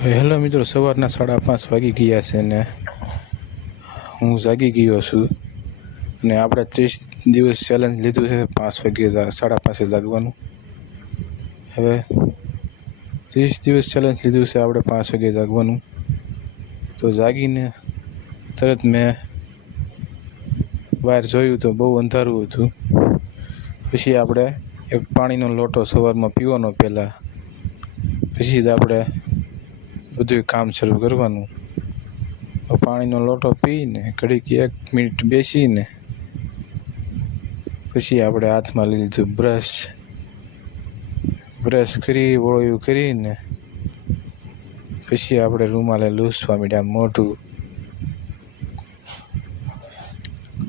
તો હેલો મિત્રો, સવારના 5:30 વાગી ગયા છે ને હું જાગી ગયો છું. અને આપણે 30 દિવસ ચેલેન્જ લીધું છે 5 વાગે 5:30 જાગવાનું. હવે 30 દિવસ ચેલેન્જ લીધું છે આપણે 5 વાગે જાગવાનું. તો જાગીને તરત મેં બહાર જોયું તો બહુ અંધારું હતું. પછી આપણે એક પાણીનો લોટો સવારમાં પીવાનો પહેલાં, પછી જ આપણે બધું કામ શરૂ કરવાનું. પાણીનો લોટો પીને ઘડીક 1 મિનિટ બેસીને પછી આપણે હાથમાં લઈ લીધું બ્રશ કરી વળોયું કરીને પછી આપણે રૂમાલે લૂછવા માંડ્યા મોઢું.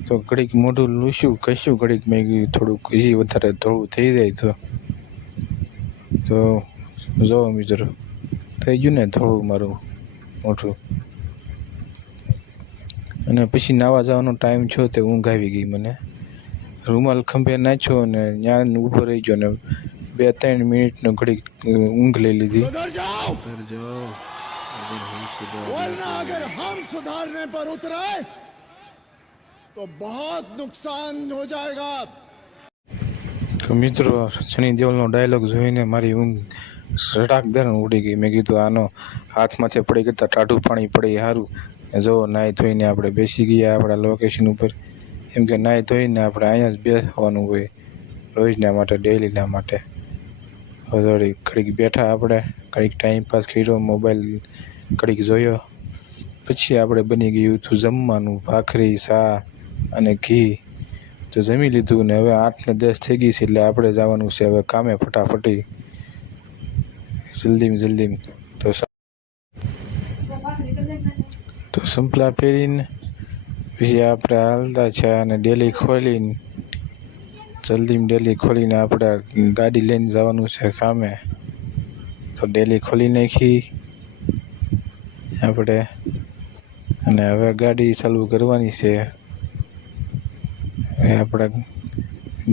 તો ઘડીક મોઢું લૂછ્યું કશું ઘડીક મેં કીધું થોડુંક હજી વધારે ધોળું થઈ જાય તો જો મિત્રો થઈ ગયું ને ધોળું મારું મોઢું. અને પછી નાવા જવાનો ટાઈમ થયો તે ઊંઘ આવી ગઈ મને. રૂમાલ ખંભે નાખ્યો ને ત્યાં ઊભો રહી ગયો ને 2-3 મિનિટનો ઘડીક ઊંઘ લઈ લીધી. अगर हम सुधारने पर उतरे तो बहुत नुकसान हो जाएगा. તો મિત્રો, સની દેઓલનો ડાયલોગ જોઈને મારી ઊંઘ સટાકદાર ઉડી ગઈ. મેં કીધું આનો હાથમાંથી પડી કરતાં ટાઢું પાણી પડે સારું. જો નાહી ધોઈને આપણે બેસી ગયા આપણા લોકેશન ઉપર. એમ કે નાહી ધોઈને આપણે અહીંયા જ બેસવાનું હોય રોજના માટે, ડેઈલીના માટે. થોડી ઘડીક બેઠા આપણે, ઘડીક ટાઈમ પાસ કર્યો, મોબાઈલ ઘડીક જોયો. પછી આપણે બની ગયું હતું જમવાનું, ભાખરી, ચા અને ઘી. તો જમી લીધું ને હવે 8 ને 10 થઈ ગઈ છે એટલે આપણે જવાનું છે હવે કામે ફટાફટી જલ્દી. તો સંપલા પહેરીને પછી આપણે હાલતા છે અને ડેલી ખોલીને આપણે ગાડી લઈને જવાનું છે કામે. તો ડેલી ખોલી નાખી આપણે અને હવે ગાડી ચાલુ કરવાની છે. આપણે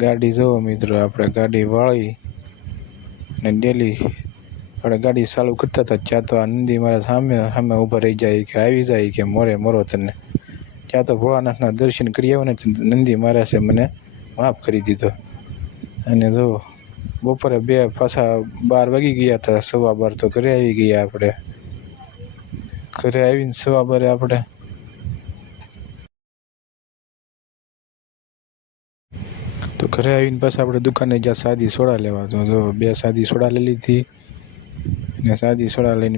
ગાડી જોવો મિત્રો, આપણે ગાડી વાળી અને ડેલી આપણે ગાડી ચાલુ કરતા હતા ત્યાં તો આ નંદી મારા સામે ઊભા રહી જાય કે આવી જાય કે મોરો તને. ત્યાં તો ભોળાનાથના દર્શન કરી આવ્યો ને નંદી મહારાજે મને માફ કરી દીધો. અને જો બપોરે પાછા 12 વાગી ગયા હતા, 12:15 તો ઘરે આવી ગયા આપણે. ઘરે આવીને 12:15 આપણે તો ઘરે આવીને પાછા આપણે દુકાને જ્યાં સાદી સોડા લેવા. તો જો 2 સાદી સોડા લઈ લીધી અને સાદી સોડા લઈને